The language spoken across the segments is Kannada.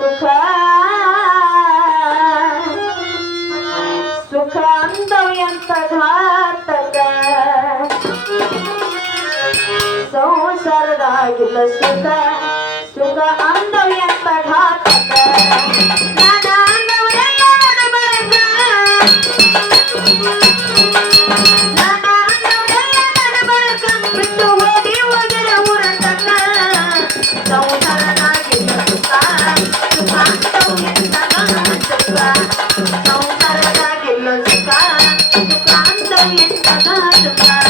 ಸುಖ. ಸುಖ ಅಂದವ್ಯಂತ ಘಾತಕ ಸಂಸಾರದಾಗಿಲ್ಲ ಸುಖ ಸುಖ ಅಂದವ್ಯಂತ ಘಾತಕ 当然是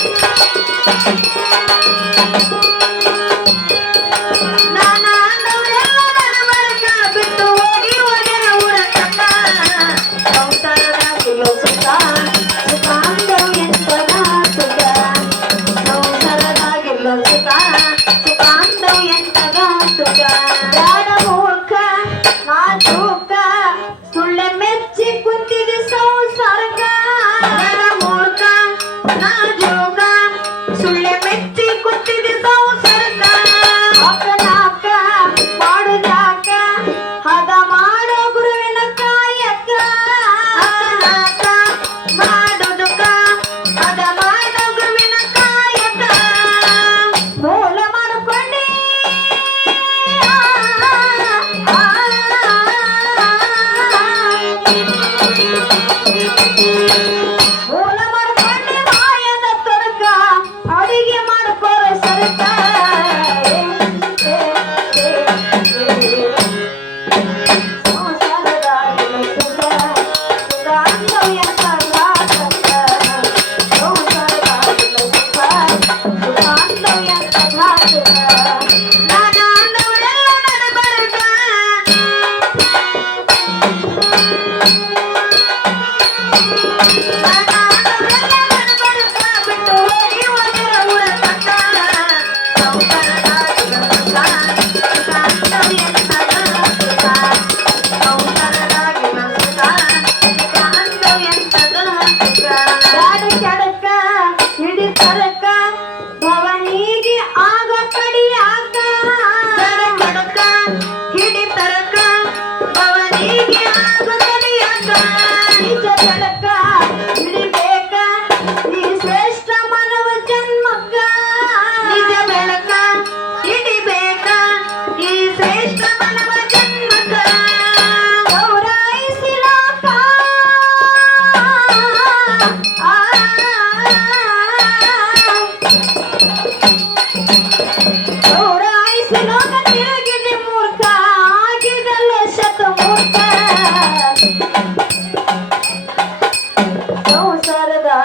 Thank you. করে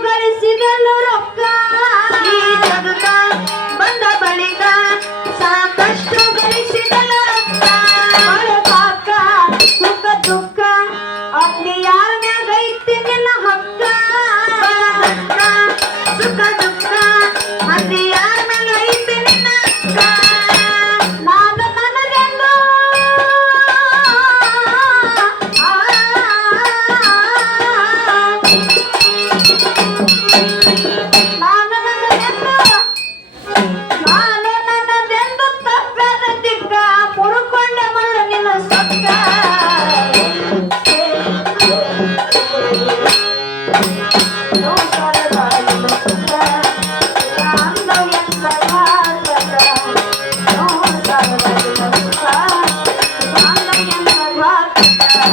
ಗಳಿಸಿದೆಲ್ಲ ರೊಕ್ಕ ಬಂದ ಬಳಿಕ ಸಾಕಷ್ಟು ಗಳಿಸಿದೆಲ್ಲ ರೊಕ್ಕ ಪಾಕ ಸುಖ ದುಃಖ. ಅಲ್ಲಿ ಯಾರ ಮ್ಯಾಗ ಐತಿ ನಿನ್ನ ಹಕ್ಕ